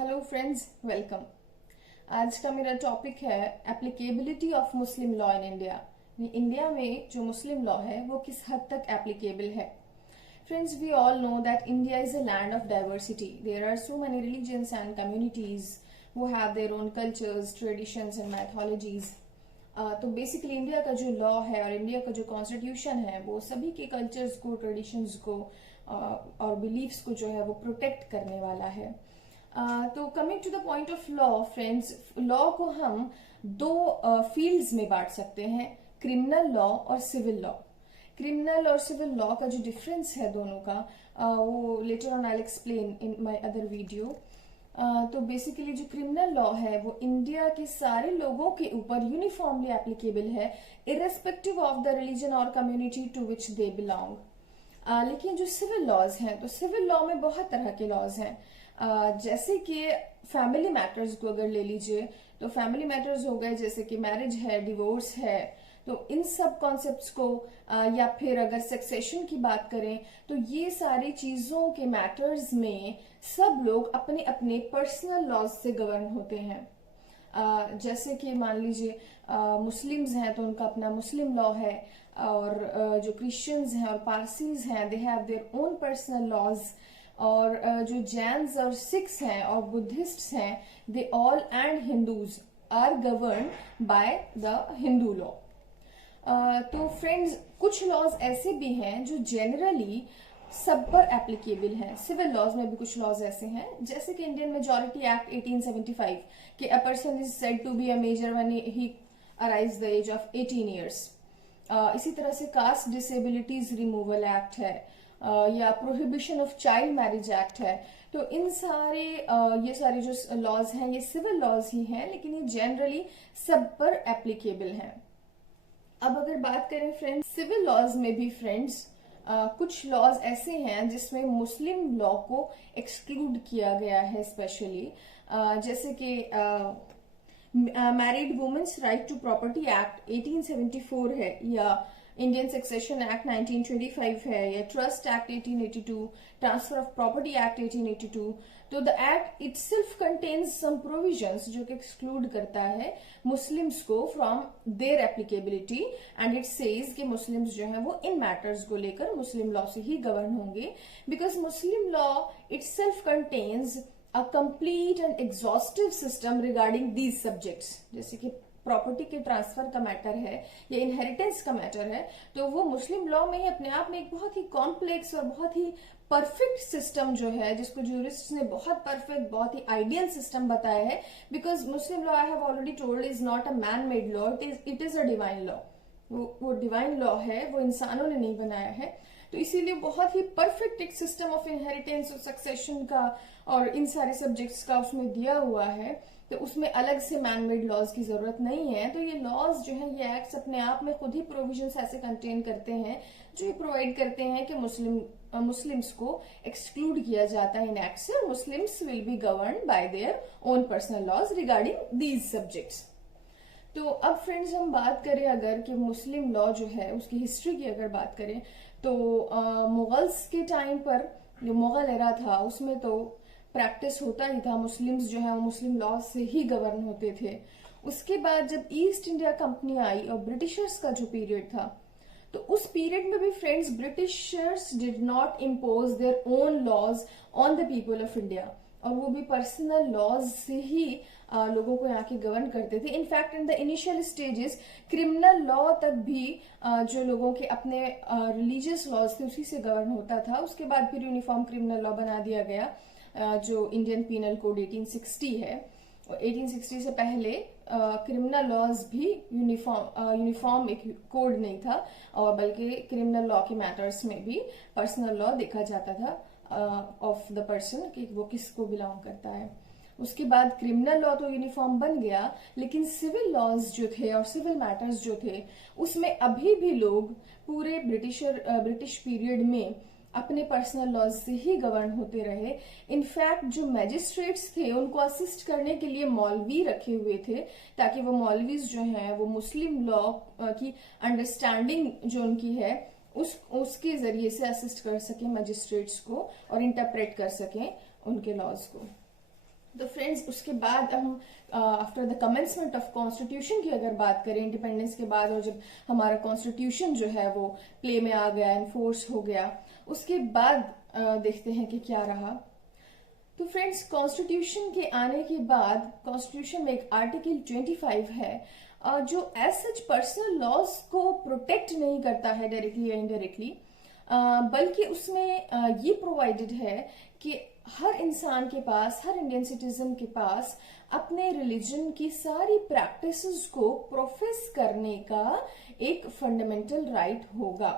Hello friends, welcome. आज का मेरा टॉपिक है applicability of Muslim law in India. India में जो मुस्लिम लॉ है वो किस हद तक एप्लीकेबल है। Friends, we all know that India is a land of diversity. There are so many religions and communities वो have their own cultures, traditions and mythologies. तो बेसिकली इंडिया का जो लॉ है और इंडिया का जो कॉन्स्टिट्यूशन है वो सभी के कल्चर्स को, ट्रेडिशंस को और बिलीफ्स को जो है वो प्रोटेक्ट करने वाला है। तो coming to the point of law friends, law को हम दो फील्ड्स में बांट सकते हैं, क्रिमिनल लॉ और सिविल लॉ। क्रिमिनल और सिविल लॉ का जो डिफरेंस है दोनों का, वो later on I explain in my other video. तो बेसिकली जो क्रिमिनल लॉ है वो इंडिया के सारे लोगों के ऊपर यूनिफॉर्मली एप्लीकेबल है, इरेस्पेक्टिव ऑफ द रिलीजन और community to which they belong. लेकिन जो सिविल लॉज हैं, तो सिविल लॉ में बहुत तरह के लॉज हैं। जैसे कि फैमिली मैटर्स को अगर ले लीजिए, तो फैमिली मैटर्स हो गए जैसे कि मैरिज है, डिवोर्स है, तो इन सब कॉन्सेप्ट्स को या फिर अगर सक्सेशन की बात करें तो ये सारी चीजों के मैटर्स में सब लोग अपने अपने पर्सनल लॉज से गवर्न होते हैं। जैसे कि मान लीजिए मुस्लिम्स हैं तो उनका अपना मुस्लिम लॉ है, और जो क्रिश्चियंस हैं और पारसीज हैं they have their own personal laws, और जो जैन्स और सिख्स हैं और बुद्धिस्ट्स हैं they all and Hindus are govern by the Hindu law. तो फ्रेंड्स, कुछ लॉज ऐसे भी हैं जो जनरली सब पर एप्लीकेबल हैं। सिविल लॉज में भी कुछ लॉज ऐसे हैं जैसे कि इंडियन मेजोरिटी एक्ट 1875 कि a person is said to be a major when he arrives the age of 18 years. इसी तरह से कास्ट डिसेबिलिटीज रिमूवल एक्ट है, या prohibition of child marriage act है। तो इन सारे ये सारे जो लॉज हैं ये सिविल लॉज ही हैं, लेकिन ये जनरली सब पर एप्लीकेबल हैं। अब अगर बात करें फ्रेंड्स सिविल लॉज में भी फ्रेंड्स कुछ लॉज ऐसे हैं जिसमें मुस्लिम लॉ को एक्सक्लूड किया गया है स्पेशली, जैसे कि married women's right to property act 1874 है, या इंडियन सक्सेशन एक्ट 1925 है, या trust act 1882, transfer of property act 1882। तो the act itself contains some provisions जो कि एक्सक्लूड करता है मुस्लिम्स को from their applicability, and it says कि मुस्लिम्स जो है वो इन मैटर्स को लेकर मुस्लिम लॉ से ही गवर्न होंगे, because Muslim law itself contains a complete and exhaustive system regarding these subjects। जैसे कि प्रॉपर्टी के ट्रांसफर का मैटर है या इनहेरिटेंस का मैटर है, तो वो मुस्लिम लॉ में ही अपने आप में एक बहुत ही कॉम्प्लेक्स और बहुत ही परफेक्ट सिस्टम जो है, जिसको ज्यूरिस्ट्स ने बहुत परफेक्ट, बहुत ही आइडियल सिस्टम बताया है। Because Muslim law, I have already told, is not a man made law, it is a divine law. वो डिवाइन लॉ है, वो इंसानों ने नहीं बनाया है। तो इसीलिए बहुत ही परफेक्ट एक सिस्टम ऑफ इनहेरिटेंस और सक्सेशन का और इन सारे सब्जेक्ट्स का उसमें दिया हुआ है, तो उसमें अलग से मैन मेड लॉज की जरूरत नहीं है। तो ये लॉज जो है, ये एक्ट्स अपने आप में खुद ही प्रोविजंस ऐसे कंटेन करते हैं जो ये प्रोवाइड करते हैं कि मुस्लिम्स को एक्सक्लूड किया जाता है इन एक्ट से, और Muslims will be govern by their own personal laws regarding these subjects. तो अब फ्रेंड्स हम बात करें अगर कि मुस्लिम लॉ जो है उसकी हिस्ट्री की अगर बात करें, तो मुगल्स के टाइम पर जो मुगल एरा था उसमें तो प्रैक्टिस होता ही था, मुस्लिम्स जो है वो मुस्लिम लॉ से ही गवर्न होते थे। उसके बाद जब ईस्ट इंडिया कंपनी आई और ब्रिटिशर्स का जो पीरियड था, तो उस पीरियड में भी friends Britishers did not impose their own laws on the people of India, और वो भी पर्सनल लॉज से ही लोगों को यहाँ के गवर्न करते थे। In fact in the initial stages criminal law तक भी जो लोगों के अपने रिलीजियस लॉज थे उसी से गवर्न होता था। उसके बाद फिर यूनिफॉर्म क्रिमिनल लॉ बना दिया गया, जो इंडियन पीनल कोड 1860 है। 1860 से पहले क्रिमिनल लॉज भी यूनिफॉर्म एक कोड नहीं था, और बल्कि क्रिमिनल लॉ के मैटर्स में भी पर्सनल लॉ देखा जाता था ऑफ द पर्सन कि वो किसको बिलोंग करता है। उसके बाद क्रिमिनल लॉ तो यूनिफॉर्म बन गया, लेकिन सिविल लॉज जो थे और सिविल मैटर्स जो थे उसमें अभी भी लोग पूरे ब्रिटिश पीरियड में अपने पर्सनल लॉज से ही गवर्न होते रहे। इनफैक्ट जो मैजिस्ट्रेट्स थे उनको असिस्ट करने के लिए मौलवी रखे हुए थे, ताकि वो मौलवीज जो हैं वो मुस्लिम लॉ की अंडरस्टैंडिंग जो उनकी है उसके जरिए से असिस्ट कर सकें मैजिस्ट्रेट्स को और इंटरप्रेट कर सकें उनके लॉज को। तो फ्रेंड्स उसके बाद हम after the commencement of constitution की अगर बात करें, इंडिपेंडेंस के बाद, और जब हमारा कॉन्स्टिट्यूशन जो है वो प्ले में आ गया, एनफोर्स हो गया, उसके बाद देखते हैं कि क्या रहा। तो फ्रेंड्स कॉन्स्टिट्यूशन के आने के बाद कॉन्स्टिट्यूशन में एक आर्टिकल 25 है जो एज सच पर्सनल लॉज को प्रोटेक्ट नहीं करता है डायरेक्टली या इनडायरेक्टली, बल्कि उसमें ये प्रोवाइडेड है कि हर इंसान के पास, हर इंडियन सिटीजन के पास अपने रिलीजन की सारी प्रैक्टिसेस को प्रोफेस करने का एक फंडामेंटल राइट होगा।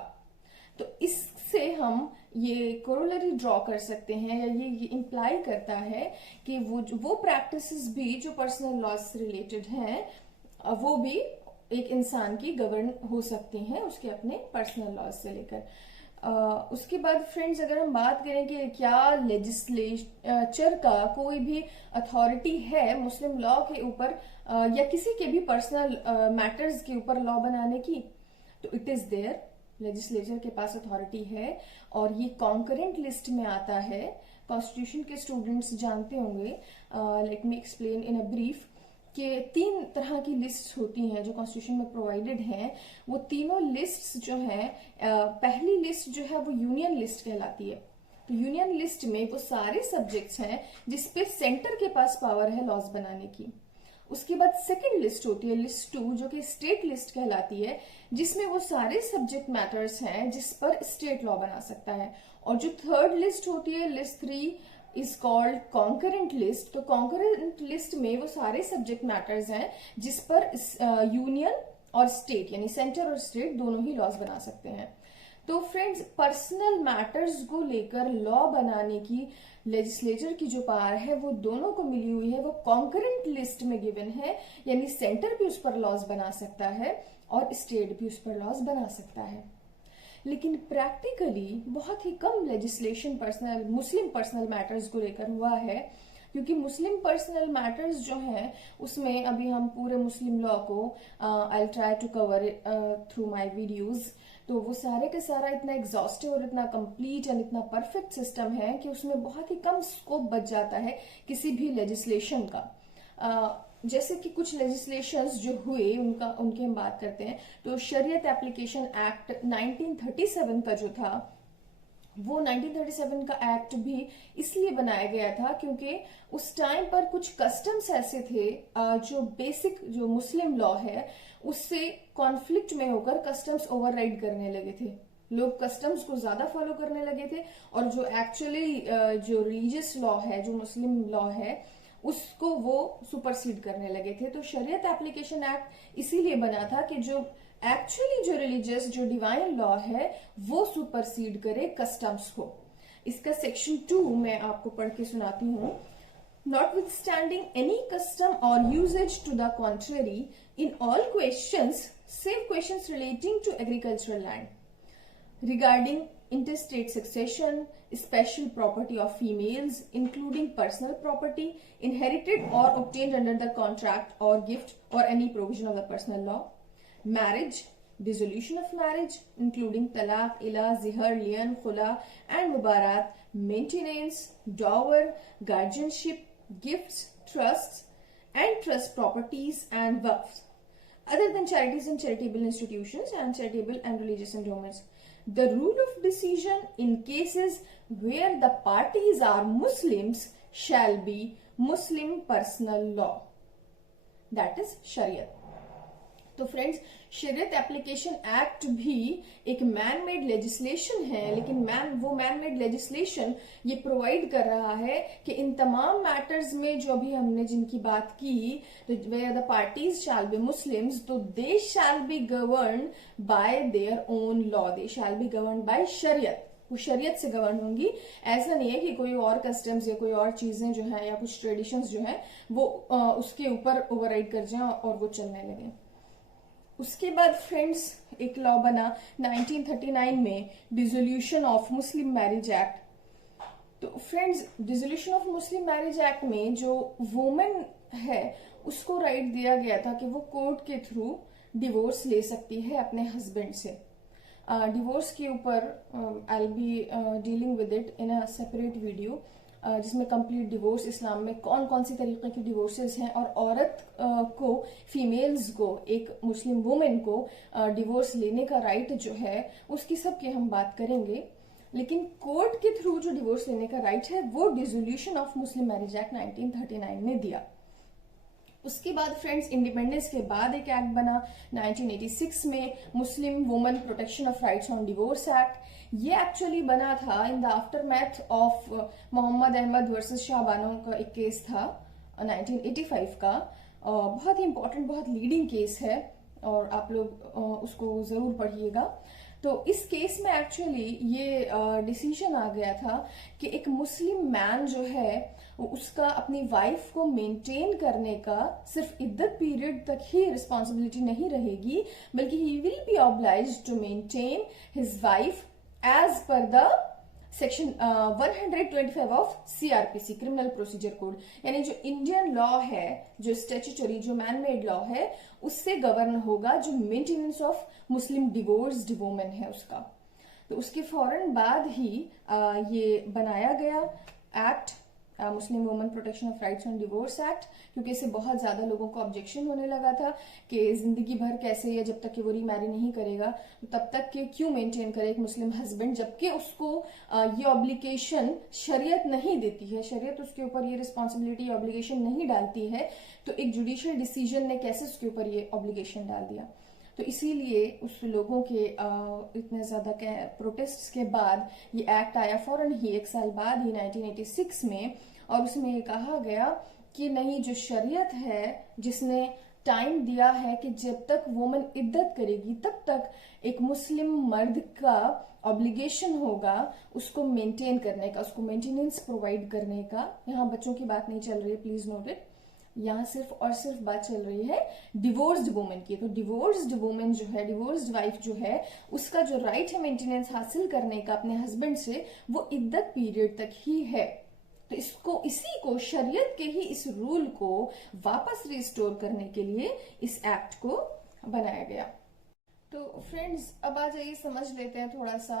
तो इससे हम ये कोरोलरी ड्रॉ कर सकते हैं, या ये इंप्लाई करता है कि वो प्रैक्टिसेस भी जो पर्सनल लॉ से रिलेटेड हैं वो भी एक इंसान की गवर्न हो सकती हैं उसके अपने पर्सनल लॉ से लेकर। उसके बाद फ्रेंड्स अगर हम बात करें कि क्या लेजिस्लेचर का कोई भी अथॉरिटी है मुस्लिम लॉ के ऊपर या किसी के भी पर्सनल मैटर्स के ऊपर लॉ बनाने की, तो इट इज देयर, लेजिस्लेचर के पास अथॉरिटी है और ये कॉन्करेंट लिस्ट में आता है। कॉन्स्टिट्यूशन के स्टूडेंट्स जानते होंगे, let me explain in a brief, कि 3 तरह की लिस्ट होती हैं जो कॉन्स्टिट्यूशन में प्रोवाइडेड हैं। वो तीनों लिस्ट्स जो हैं, पहली लिस्ट जो है वो यूनियन लिस्ट कहलाती है। तो यूनियन लिस्ट में वो सारे सब्जेक्ट्स हैं जिसपे सेंटर के पास पावर है लॉज बनाने की। उसके बाद सेकंड लिस्ट होती है, लिस्ट 2, जो कि स्टेट लिस्ट कहलाती है, जिसमें वो सारे सब्जेक्ट मैटर्स हैं जिस पर स्टेट लॉ बना सकता है। और जो थर्ड लिस्ट होती है, list 3, is called concurrent list. तो कॉन्करेंट लिस्ट में वो सारे सब्जेक्ट मैटर्स हैं जिस पर यूनियन और स्टेट यानी सेंटर और स्टेट दोनों ही लॉज बना सकते हैं। तो फ्रेंड्स पर्सनल मैटर्स को लेकर लॉ बनाने की लेजिस्लेचर की जो पावर है वो दोनों को मिली हुई है, वो कॉन्करेंट लिस्ट में गिवन है, यानी सेंटर भी उस पर लॉज बना सकता है और स्टेट भी उस पर लॉज बना सकता है। लेकिन प्रैक्टिकली बहुत ही कम लेजिस्लेशन मुस्लिम पर्सनल मैटर्स को लेकर हुआ है, क्योंकि मुस्लिम पर्सनल मैटर्स जो हैं उसमें अभी हम पूरे मुस्लिम लॉ को I try to cover through my videos, तो वो सारे का सारा इतना एग्जॉस्टिव और इतना कंप्लीट एंड इतना परफेक्ट सिस्टम है कि उसमें बहुत ही कम स्कोप बच जाता है किसी भी लेजिस्लेशन का। जैसे कि कुछ लेजिस्लेशंस जो हुए उनकी हम बात करते हैं, तो शरीयत एप्लीकेशन एक्ट 1937 का जो था, वो 1937 का एक्ट भी इसलिए बनाया गया था क्योंकि उस टाइम पर कुछ कस्टम्स ऐसे थे जो बेसिक जो मुस्लिम लॉ है उससे कॉन्फ्लिक्ट में होकर कस्टम्स ओवरराइड करने लगे थे। लोग कस्टम्स को ज्यादा फॉलो करने लगे थे और जो एक्चुअली जो रिलीजियस लॉ है, जो मुस्लिम लॉ है, उसको वो सुपरसीड करने लगे थे। तो शरीयत एप्लीकेशन एक्ट इसीलिए बना था कि जो एक्चुअली जो रिलीजियस जो डिवाइन लॉ है वो सुपरसीड करे कस्टम्स को। इसका सेक्शन 2 मैं आपको पढ़ के सुनाती हूँ। Notwithstanding any custom or usage to the contrary in all questions save questions relating to agricultural land, regarding interstate succession, special property of females, including personal property, inherited or obtained under the contract or gift or any provision of the personal law, marriage, dissolution of marriage, including talaq, ila, zihar, lian, khula, and mubarat, maintenance, dower, guardianship, gifts, trusts, and trust properties and waqfs, other than charities and charitable institutions and charitable and religious endowments. The rule of decision in cases where the parties are Muslims shall be Muslim personal law, that is Shariat. तो friends शरीयत application act भी एक man made legislation है, लेकिन वो man made legislation ये provide कर रहा है कि इन तमाम मैटर्स में जो अभी हमने जिनकी बात की, तो where the parties shall be Muslims, तो they shall be govern by their own law, they shall be govern by Shariat, वो शरीयत से गवर्न होंगी। ऐसा नहीं है कि कोई और कस्टम्स या कोई और चीजें जो है या कुछ ट्रेडिशंस जो है वो उसके ऊपर ओवरराइड कर जाएं और वो चलने लगे। उसके बाद फ्रेंड्स एक लॉ बना 1939 में, dissolution of Muslim marriage act. तो friends dissolution of Muslim marriage act में जो वुमेन है उसको राइट दिया गया था कि वो कोर्ट के थ्रू डिवोर्स ले सकती है अपने हस्बैंड से। डिवोर्स के ऊपर I will be dealing with it in a separate video. जिसमें कंप्लीट डिवोर्स, इस्लाम में कौन कौन सी तरीके की डिवोर्सेस हैं, और औरत को, फीमेल्स को, एक मुस्लिम वुमेन को डिवोर्स लेने का राइट जो है उसकी सब की हम बात करेंगे। लेकिन कोर्ट के थ्रू जो डिवोर्स लेने का राइट है वो dissolution of Muslim marriage act 1939 ने दिया। उसके बाद फ्रेंड्स इंडिपेंडेंस के बाद एक एक्ट बना 1986 में, Muslim women protection of rights on divorce act. ये एक्चुअली बना था in the aftermath of Mohammed Ahmed versus Shah Bano का एक केस था 1985 का। बहुत ही इंपॉर्टेंट, बहुत लीडिंग केस है और आप लोग उसको जरूर पढ़िएगा। तो इस केस में एक्चुअली ये डिसीजन आ गया था कि एक मुस्लिम मैन जो है उसका अपनी वाइफ को मेंटेन करने का सिर्फ इद्दत पीरियड तक ही रिस्पॉन्सिबिलिटी नहीं रहेगी, बल्कि he will be obliged to maintain his wife as per the section 125 of CrPC, criminal procedure code. यानी जो इंडियन लॉ है, जो स्टैट्यूटरी, जो मैन मेड लॉ है, उससे गवर्न होगा जो maintenance of Muslim divorced women है उसका। तो उसके फौरन बाद ही ये बनाया गया act, Muslim women protection of rights on divorce act, क्योंकि इससे बहुत ज्यादा लोगों को ऑब्जेक्शन होने लगा था कि जिंदगी भर कैसे, या जब तक कि वो रीमैरी नहीं करेगा तो तब तक के क्यों मेंटेन करे एक मुस्लिम हस्बैंड, जबकि उसको ये ऑब्लिगेशन शरीयत नहीं देती है, शरीयत उसके ऊपर ये रिस्पॉन्सिबिलिटी, ऑब्लिगेशन नहीं डालती है। तो एक जुडिशियल डिसीजन ने कैसे उसके ऊपर ये ऑब्लिगेशन डाल दिया। तो इसीलिए उस लोगों के इतने ज्यादा प्रोटेस्ट के बाद ये एक्ट आया फौरन ही एक साल बाद ही 1986 में, और उसमें ये कहा गया कि नहीं, जो शरीयत है जिसने टाइम दिया है कि जब तक वुमन इद्दत करेगी तब तक एक मुस्लिम मर्द का ऑब्लिगेशन होगा उसको मेंटेन करने का, उसको मेंटेनेंस प्रोवाइड करने का। यहाँ बच्चों की बात नहीं चल रही है, प्लीज नोट इट। यहाँ सिर्फ और सिर्फ बात चल रही है डिवोर्स्ड वुमेन की। तो डिवोर्स्ड वुमेन जो है, डिवोर्स्ड वाइफ जो है, उसका जो राइट है मेंटेनेंस हासिल करने का अपने हस्बैंड से, वो इद्दत पीरियड तक ही है। तो इसी को शरीयत के ही इस रूल को वापस रिस्टोर करने के लिए इस एक्ट को बनाया गया। तो फ्रेंड्स अब आ जाइए समझ लेते हैं थोड़ा सा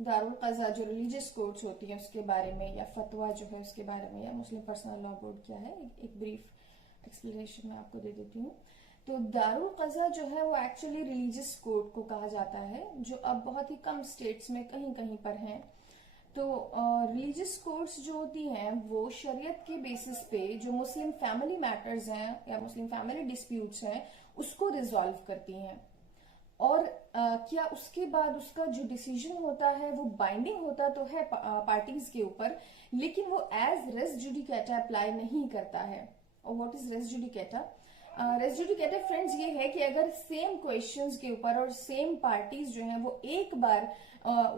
दारुल कज़ा जो रिलीजियस कोर्ट्स होती हैं उसके बारे में, या फतवा जो है उसके बारे में, या मुस्लिम पर्सनल लॉ बोर्ड क्या है, एक ब्रीफ एक्सप्लेनेशन मैं आपको दे देती हूँ। तो दारुल कज़ा जो है वो एक्चुअली रिलीजियस कोर्ट को कहा जाता है, जो अब बहुत ही कम स्टेट्स में कहीं कहीं पर हैं। तो रिलीजियस कोर्ट्स जो होती हैं वो शरीयत के बेसिस पे जो मुस्लिम फैमिली मैटर्स हैं या मुस्लिम फैमिली डिस्प्यूट्स हैं उसको रिजॉल्व करती हैं। और क्या उसके बाद उसका जो डिसीजन होता है वो बाइंडिंग होता तो है पार्टीज के ऊपर, लेकिन वो एज रेस जुडिकेटा अप्लाई नहीं करता है। और what is res judicata? Res judicata friends ये है कि अगर सेम क्वेश्चंस के ऊपर और सेम पार्टीज जो हैं वो एक बार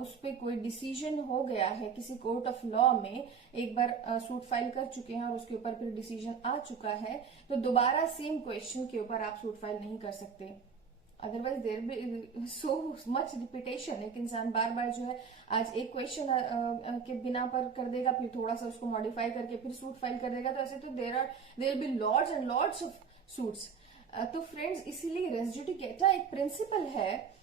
उस पर कोई डिसीजन हो गया है किसी कोर्ट ऑफ लॉ में, एक बार सूट फाइल कर चुके हैं और उसके ऊपर फिर डिसीजन आ चुका है, तो दोबारा सेम क्वेश्चन के ऊपर आप सूट फाइल नहीं कर सकते। Otherwise there be so much repetition. एक इंसान बार बार जो है आज एक क्वेश्चन के बिना पर कर देगा, फिर थोड़ा सा उसको मॉडिफाई करके फिर सूट फाइल कर देगा, तो ऐसे तो there will be lots and lots of suits. तो फ्रेंड्स इसीलिए रेस जुडिकेटा एक प्रिंसिपल है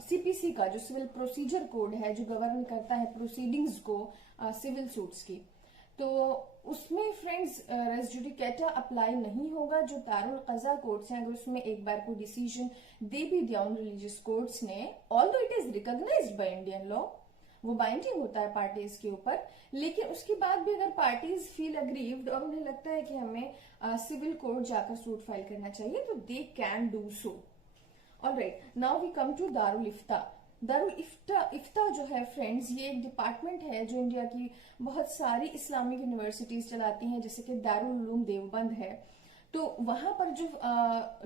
सीपीसी का, जो सिविल प्रोसीजर कोड है, जो गवर्न करता है प्रोसीडिंग्स को सिविल सूट्स की। तो उसमें फ्रेंड्स रेस जुडिकेटा अप्लाई नहीं होगा। जो दारुल कज़ा कोर्ट्स हैं, अगर उसमें एक बार कोई डिसीजन दे भी दिया उन रिलीजियस कोर्ट्स ने, although it is recognised by Indian law, वो बाइंडिंग होता है पार्टीज के ऊपर, लेकिन उसके बाद भी अगर पार्टीज फील अग्रीव्ड और उन्हें लगता है कि हमें सिविल कोर्ट जाकर सूट फाइल करना चाहिए, तो they can do so. Alright, now we come to Darul Ifta. Darul Ifta जो है फ्रेंड्स, ये एक डिपार्टमेंट है जो इंडिया की बहुत सारी इस्लामिक यूनिवर्सिटीज चलाती हैं, जैसे कि दारुल उलूम देवबंद है। तो वहां पर जो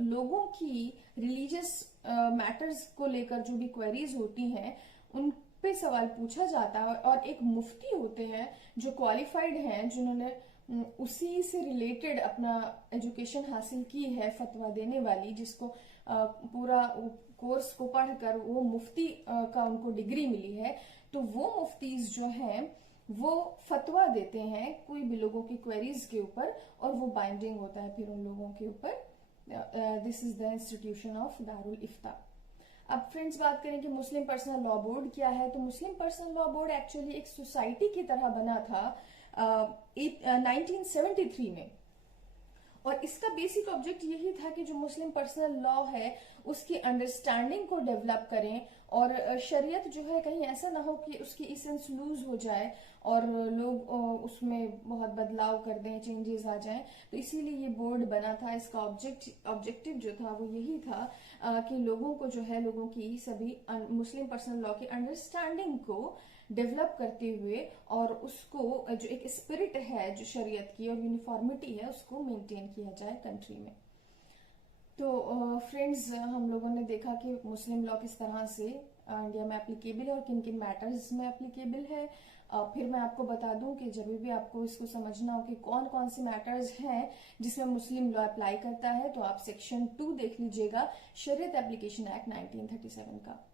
लोगों की रिलीजियस मैटर्स को लेकर जो भी क्वेरीज होती हैं उन पे सवाल पूछा जाता है, और एक मुफ्ती होते हैं जो क्वालिफाइड हैं, जिन्होंने उसी से रिलेटेड अपना एजुकेशन हासिल की है, फतवा देने वाली, जिसको पूरा कोर्स को पढ़कर वो मुफ्ती का उनको डिग्री मिली है। तो वो मुफ्तीज जो हैं वो फतवा देते हैं कोई भी लोगों की क्वेरीज के ऊपर, और वो बाइंडिंग होता है फिर उन लोगों के ऊपर। This is the institution of Darul Ifta. अब फ्रेंड्स बात करें कि मुस्लिम पर्सनल लॉ बोर्ड क्या है, तो मुस्लिम पर्सनल लॉ बोर्ड एक्चुअली एक सोसाइटी की तरह बना था 1973 में। और इसका बेसिक ऑब्जेक्ट यही था कि जो मुस्लिम पर्सनल लॉ है उसकी अंडरस्टैंडिंग को डेवलप करें और शरीयत जो है कहीं ऐसा ना हो कि उसकी इसेंस लूज हो जाए और लोग उसमें बहुत बदलाव कर दें, चेंजेस आ जाएं। तो इसीलिए ये बोर्ड बना था। इसका ऑब्जेक्टिव जो था वो यही था कि लोगों को जो है, लोगों की सभी मुस्लिम पर्सनल लॉ की अंडरस्टैंडिंग को डेवलप करते हुए और उसको जो एक स्पिरिट है जो शरीयत की और यूनिफॉर्मिटी है उसको मेंटेन किया जाए कंट्री में। तो फ्रेंड्स, हम लोगों ने देखा कि मुस्लिम लॉ किस तरह से इंडिया में एप्लीकेबल है और किन किन मैटर्स में एप्लीकेबल है। फिर मैं आपको बता दूं कि जब भी आपको इसको समझना हो कि कौन कौन से मैटर्स हैं जिसमें मुस्लिम लॉ अप्लाई करता है, तो आप सेक्शन 2 देख लीजिएगा, शरीयत एप्लीकेशन एक्ट 1937 का।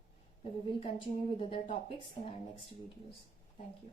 We will continue with other topics in our next videos. Thank you.